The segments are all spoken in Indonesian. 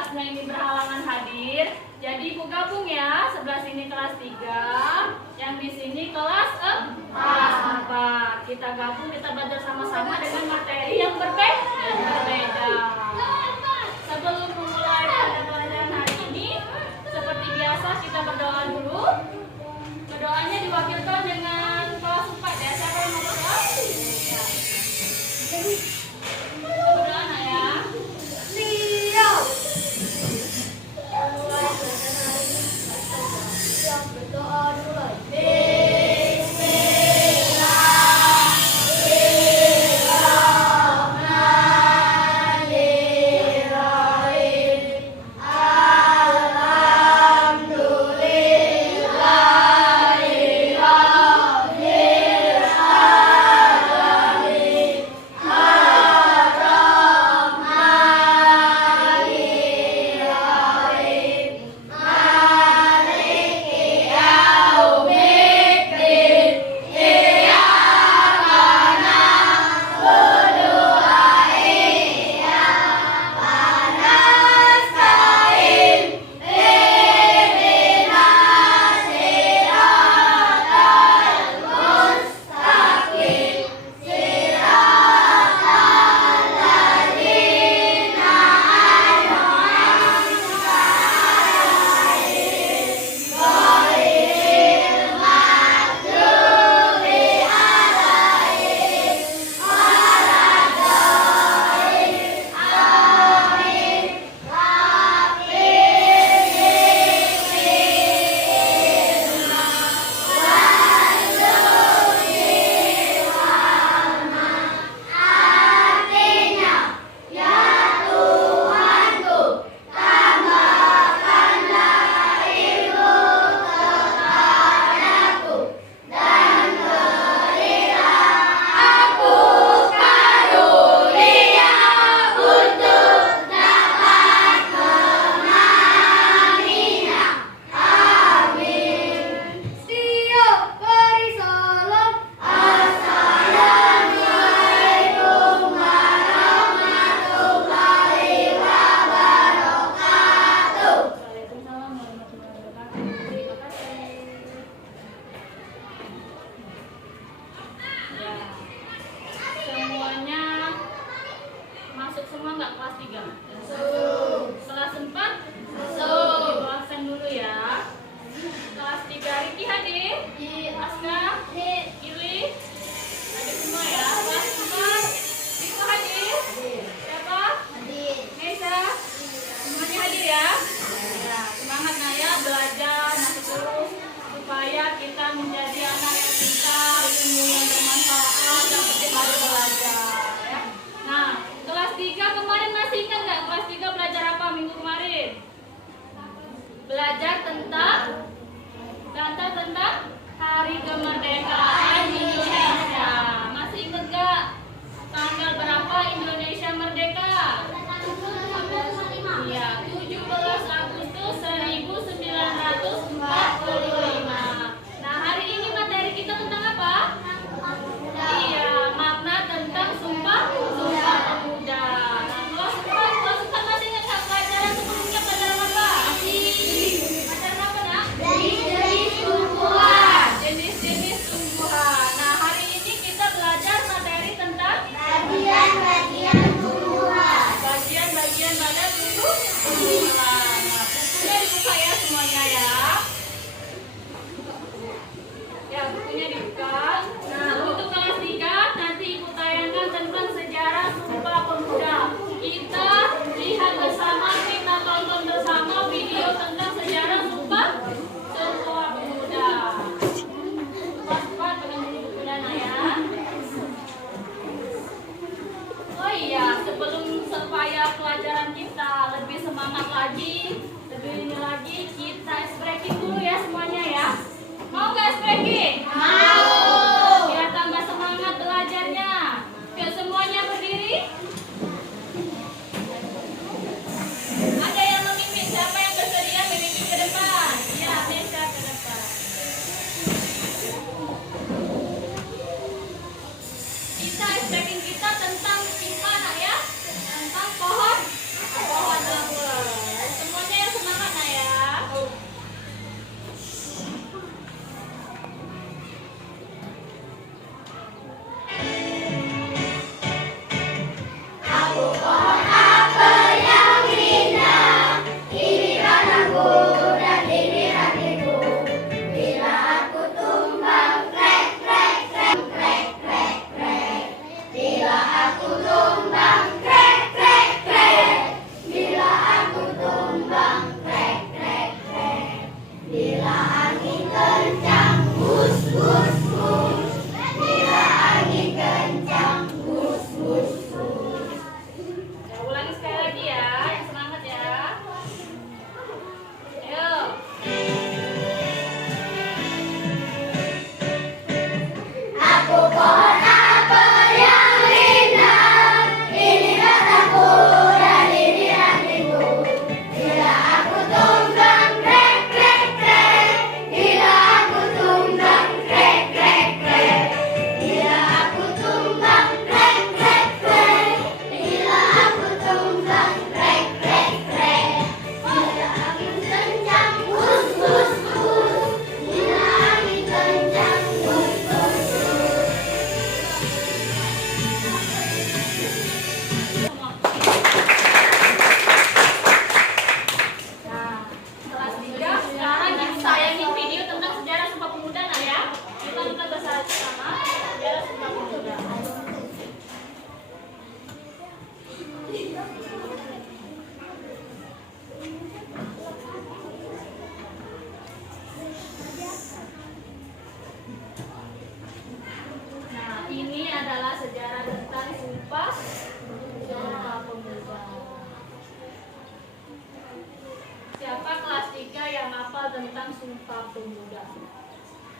kelasnya ini berhalangan hadir, jadi Ibu gabung ya. Sebelah sini kelas 3, yang di sini kelas 4. Kita gabung, kita belajar sama-sama dengan materi yang berbeda. Sebelum memulai pelajaran hari ini, seperti biasa kita berdoa dulu. Berdoanya diwakilkan dengan kelas 4 ya. Siapa yang mau berdoa? Ya. Berdoa nak ya. Siap. Mulai belajar hari ini. Siap berdoa mulai. Belajar tentang Hari Kemerdekaan Indonesia. Masih ingat gak tanggal berapa Indonesia merdeka? Iya, 17 Agustus 1945. Nah, hari ini materi kita tentang apa? Iya, makna tentang Sumpah Pemuda. Nah, kelas 4 masih ingat gak pelajaran sebelumnya pelajaran apa? Pelajaran apa nak? Jenis-jenis tumbuhan. Nah, hari ini kita belajar materi tentang Bagian-bagian tumbuhan. bagian-bagian pada tumbuhan. Nah, bukunya dibuka ya semuanya ya. Ya, bukunya dibuka. Nah, untuk kelas 3 nanti Ibu tayangkan tentang sejarah Sumpah Pemuda. Kita lihat bersama, kita tonton bersama video tentang sejarah Sumpah Pemuda. Kelas 4 pegang dulu bukunya Naya ya. Oh iya, sebelum supaya pelajaran kita lebih semangat lagi, lebih ini lagi, kita ice breaking dulu ya semuanya ya. Mau nggak ice breaking? Mau. Biar tambah semangat belajarnya. Yuk semuanya berdiri. Ada yang memimpin, siapa yang bersedia memimpin ke depan? Ya, Nesha ke depan. Kita ice breaking kita tentang IPA nak ya, tentang pohon adalah bulan. tentang Sumpah Pemuda.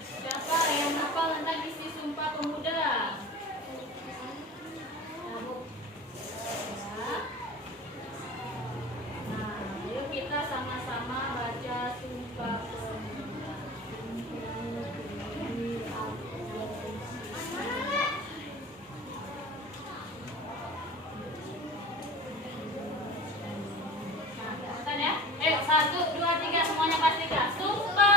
Siapa yang hafal tentang isi Sumpah Pemuda? Ya. Nah, yuk kita sama-sama baca Sumpah Pemuda. Nah, ya. 1, 2, 3 semuanya pastikan. Sumpah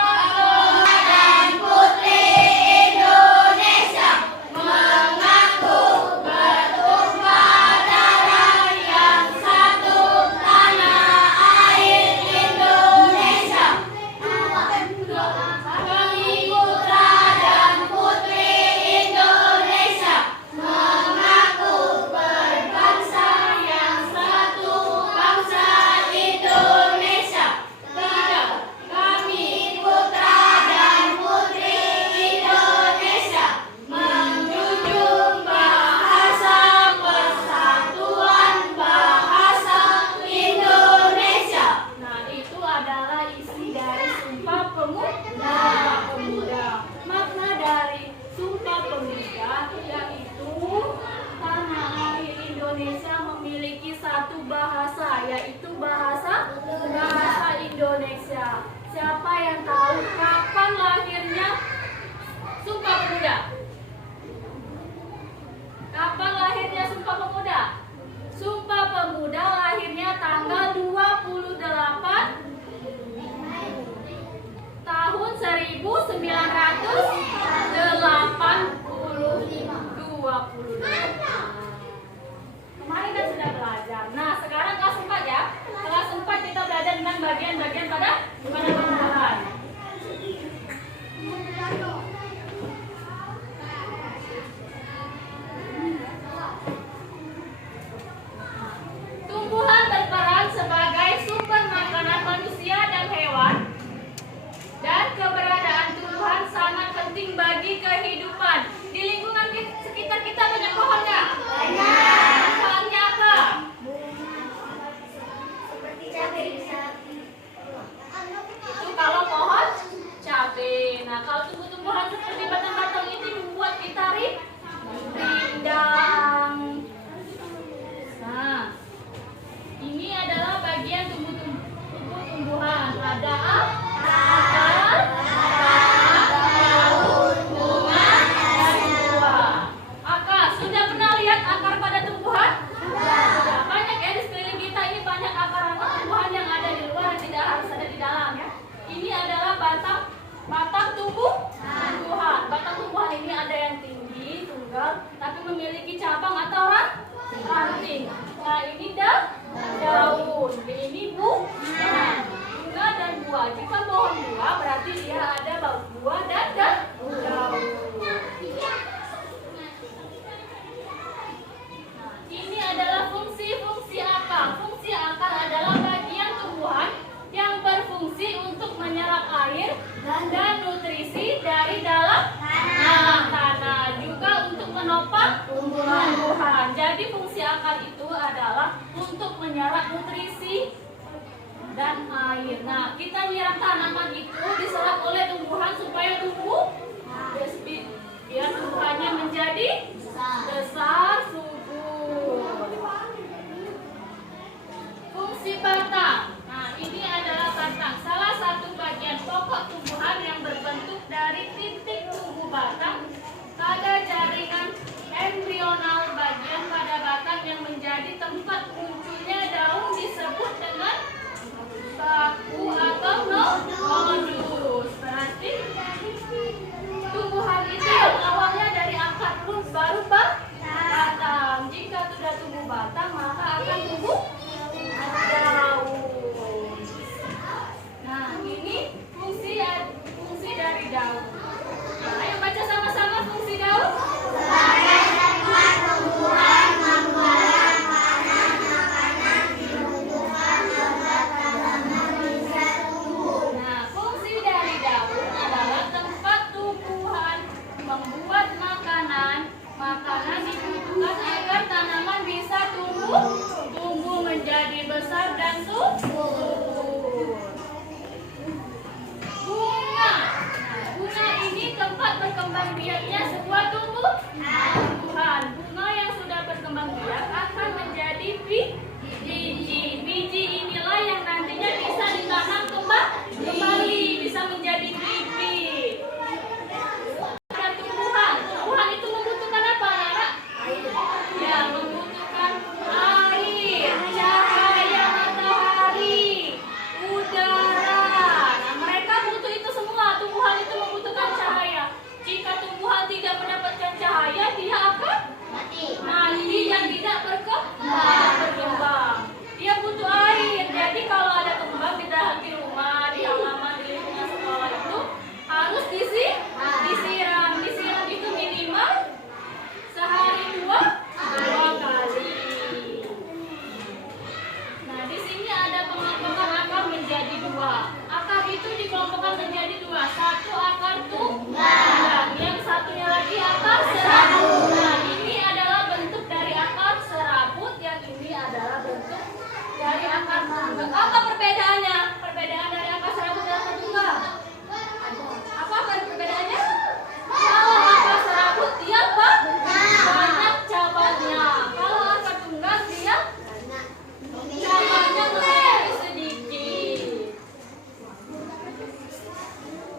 Indonesia. Siapa yang tahu kapan lahirnya Sumpah Pemuda? Kapan lahirnya Sumpah Pemuda? Sumpah Pemuda lahirnya tanggal 28 tahun 1925. Kemarin kan sudah belajar. Nah, sekarang kelas 4 ya. Kelas 4 kita belajar tentang bagian-bagian pada tumbuhan. Tumbuhan berperan sebagai sumber makanan manusia dan hewan. Dan keberadaan tumbuhan sangat penting bagi kehidupan. Di lingkungan sekitar kita banyak pohon nggak? Banyak. Manfaatnya apa? Seperti cabai bisa. Itu kalau pohon cabai. Nah, kalau tumbuh-tumbuhan seperti batang-batang ini membuat kita rindang. Nah, ini adalah bagian tumbuh-tumbuhan. Ada akar, daun, bunga, dan buah. Akar, sudah pernah lihat akar pada tumbuhan? Sudah. Banyak ya di sekeliling kita ini banyak akar-akar tumbuhan yang ada di luar dan tidak harus ada di dalam ya. Ini adalah batang tumbuhan. Batang tumbuhan ini ada yang tinggi, tunggal, tapi memiliki cabang atau ranting. Nah, ini daun. Ini bunga dan buah. Jika pohon buah berarti dia ada buah dan daun. Nah, ini adalah fungsi akar. Fungsi akar adalah bagian tumbuhan yang berfungsi untuk menyerap air dan nutrisi dari dalam tanah, juga untuk menopang tumbuhan. Jadi fungsi akar itu adalah untuk menyerap nutrisi dan air. Nah, kita nyiram tanaman itu diserap oleh tumbuhan supaya tumbuh biar tumbuhannya menjadi besar, subur. Fungsi batang. Nah, ini adalah batang. Salah satu bagian pokok tumbuhan yang berbentuk dari titik tumbuh batang. Pada jaringan embrional bagian pada batang yang menjadi tempat munculnya daun disebut dengan baku atau nodus. Berarti tumbuhan itu yang awalnya dari akar pun baru itu dikelompokkan menjadi dua. Satu akar tunggang, yang satunya lagi akar serabut. Nah, ini adalah bentuk dari akar serabut, yang ini adalah bentuk dari akar tunggang. Apa perbedaannya? Perbedaan dari akar serabut dan akar tunggang? Apa perbedaannya? Kalau akar serabut dia apa? Banyak cabangnya. Kalau akar tunggang dia cabangnya lebih sedikit.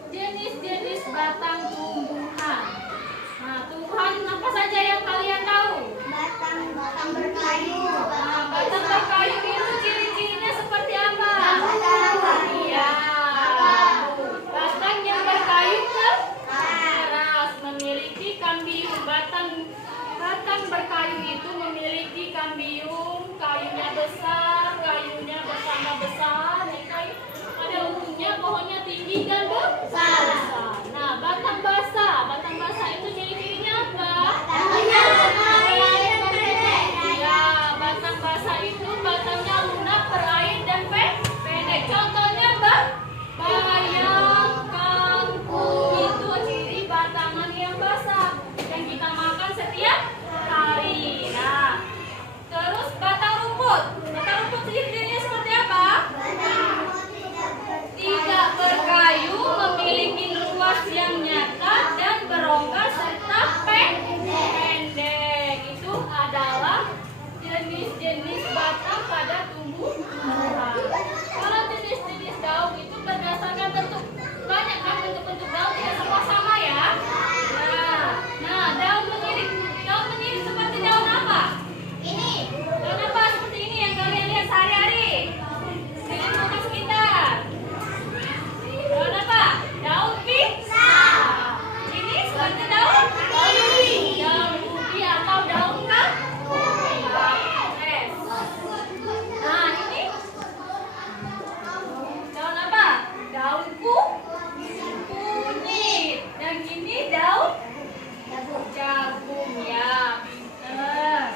Jenis-jenis batang tumbuhan. Nah, tumbuhan apa saja yang kalian tahu? Batang berkayu. Nah, batang berkayu itu ciri-cirinya seperti apa? Iya. Batang yang berkayu keras, memiliki kambium. Batang berkayu itu memiliki kambium, kayunya besar, kayunya bertambah besar, pada umumnya pohonnya tinggi dan besar. Nah, batang basah itu ciri-cirinya apa? Ya, batang basah itu batangnya lunak, berair dan pendek. Contohnya bayam, kangkung, itu ciri batangan yang basah yang kita makan setiap hari. Nah, terus batang rumput ciri-cirinya seperti apa? Tidak berkayu, memiliki ruas yang nyata dan berongga serta pendek. Itu adalah jenis-jenis batang pada tumbuhan. Kalau jenis-jenis daun itu berdasarkan bentuk, banyak kan bentuk-bentuk daun, tidak semua sama ya. Nah, daun menyirik seperti daun apa? Daun apa seperti ini yang kalian lihat sehari-hari di lingkungan sekitar? Daun apa? Daun pisang. Ini seperti daun ubi atau daun kampres. Nah, ini daun apa? Daun kunyit. Dan ini daun jagung ya. Pinter.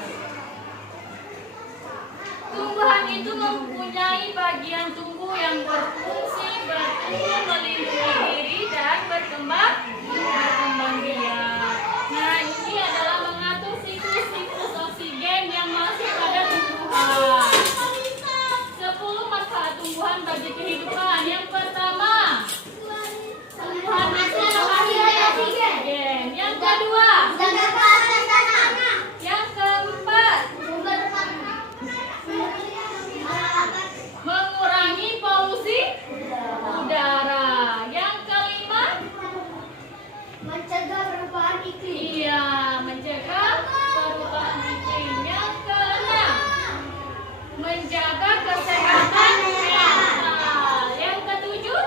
Tumbuhan itu mempunyai bagian tubuh yang berfungsi bertumbuh, melindungi diri dan berkembang biak. Nah, ini adalah mengatur siklus oksigen yang masuk pada tumbuhan. 10 manfaat tumbuhan bagi kehidupan. Yang pertama, tumbuhan itu menghasilkan oksigen. Yang kedua, yang keempat, mengurangi polusi udara. Yang kelima, Mencegah perubahan iklim. iya, mencegah perubahan iklim. Yang keenam, menjaga kesehatan mental. Yang ketujuh,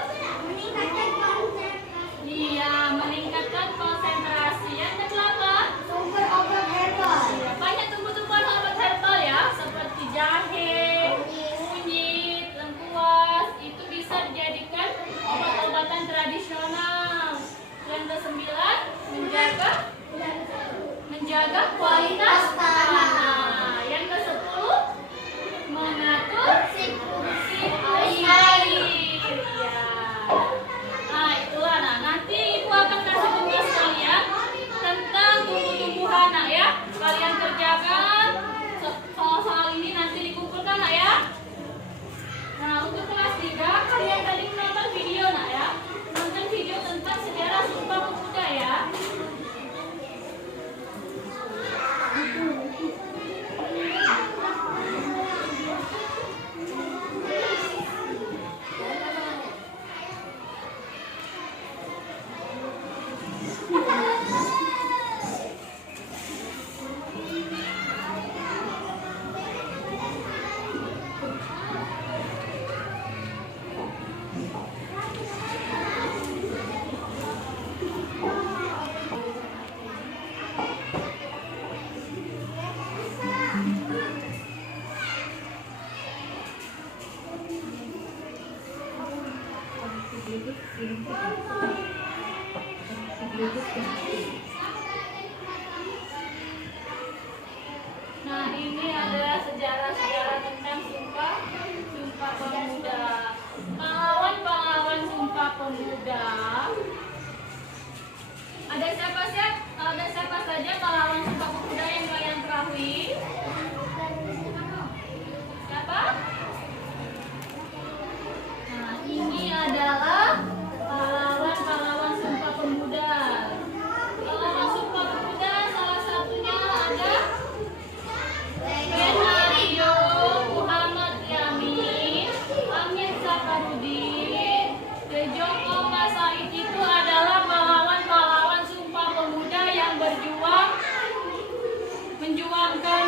Meningkatkan konsentrasi. iya, meningkatkan konsentrasi. Yang kedelapan, Sumber obat herbal. iya, banyak tumbuh-tumbuhan obat herbal ya, seperti jahe, kunyit, lengkuas, itu bisa dijadikan obat-obatan tradisional. Yang kesembilan, menjaga kualitas tanah. Yang ke-10, mengatur fungsi air. Ya. Nah, itulah. Nah, nanti Ibu akan kasih tugas kalian tentang tumbuh-tumbuhan, nak ya. Kalian kerjakan soal-soal ini, nanti dikumpulkan, nak ya. Nah, untuk kelas 3, kalian tadi menonton video, nak ya. Nonton video tentang sejarah Sumpah Pemuda ya. Nah, ini adalah sejarah-sejarah tentang Sumpah Pemuda. Pahlawan-pahlawan Sumpah adalah pahlawan-pahlawan Sumpah Pemuda. Pahlawan Sumpah Pemuda salah satunya ada Benario, Muhammad Yamin, Amin Safarudin, Joko Masaid. Itu adalah pahlawan-pahlawan Sumpah Pemuda yang berjuang menjuangkan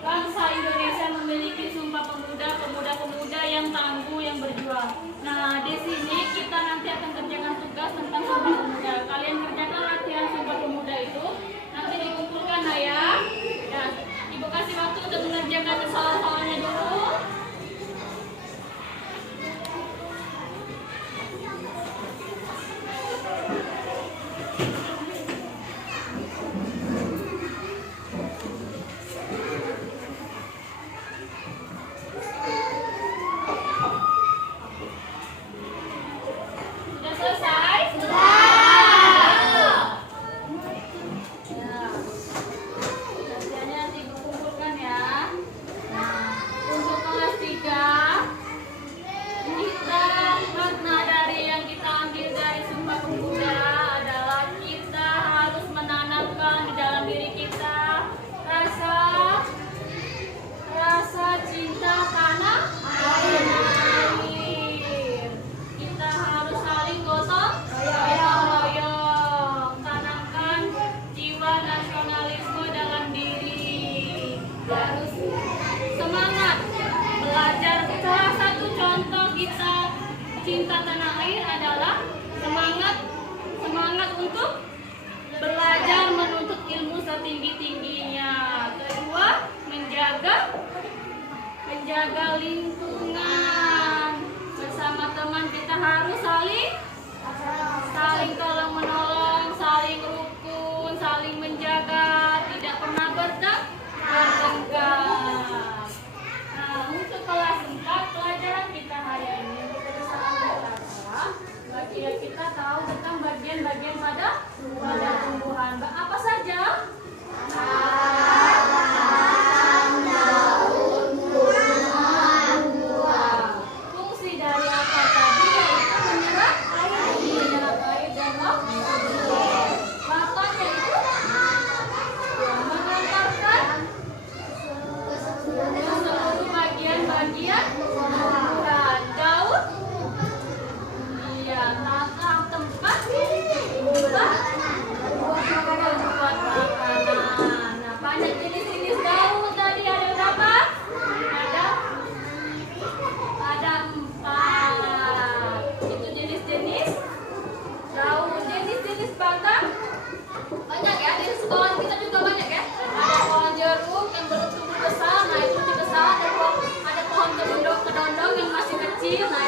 bangsa Indonesia memiliki Sumpah Pemuda, pemuda-pemuda yang tangguh yang berjuang. Nah, di sini kita nanti akan kerjakan tugas tentang Sumpah Pemuda. Kalian kerjakan latihan Sumpah Pemuda itu, nanti dikumpulkan ya. Dan Ibu kasih waktu untuk mengerjakan soal-soalnya dulu. Sudah selesai? Ya. Latihannya nanti dikumpulkan ya. Nah, untuk kelas 3 kita makna dari yang kita ambil dari Sumpah Pemuda adalah kita harus menanamkan di dalam diri kita rasa cinta tanah air. Kita harus saling gotong royong, tanamkan jiwa nasionalisme dalam diri. Harus semangat belajar. Salah satu contoh kita cinta tanah air adalah semangat untuk belajar menuntut ilmu setinggi-tingginya. Kedua, menjaga lingkungan. Bersama teman kita harus saling tolong menolong, saling rukun, saling menjaga, tidak pernah bertengkar. Nah, untuk kelas 4 pelajaran kita hari ini kebiasaan berkata, bagian kita tahu tentang bagian-bagian pada tumbuhan. Apa saja? Fungsi dari apa tadi? Yaitu menyerap air dan oksigen. Matanya itu mengantarkan ke seluruh bagian-bagian tumbuhan. Daun, iya, tanah tempat buat makanan. Nah, banyak jenis-jenis daun tadi ada berapa? Ada 4. Itu jenis-jenis daun. Jenis-jenis batang banyak ya, di sekolah kita juga banyak ya. Ada pohon jeruk yang belum tumbuh besar, nah itu lebih besar. Ada pohon kedondong yang masih kecil, nah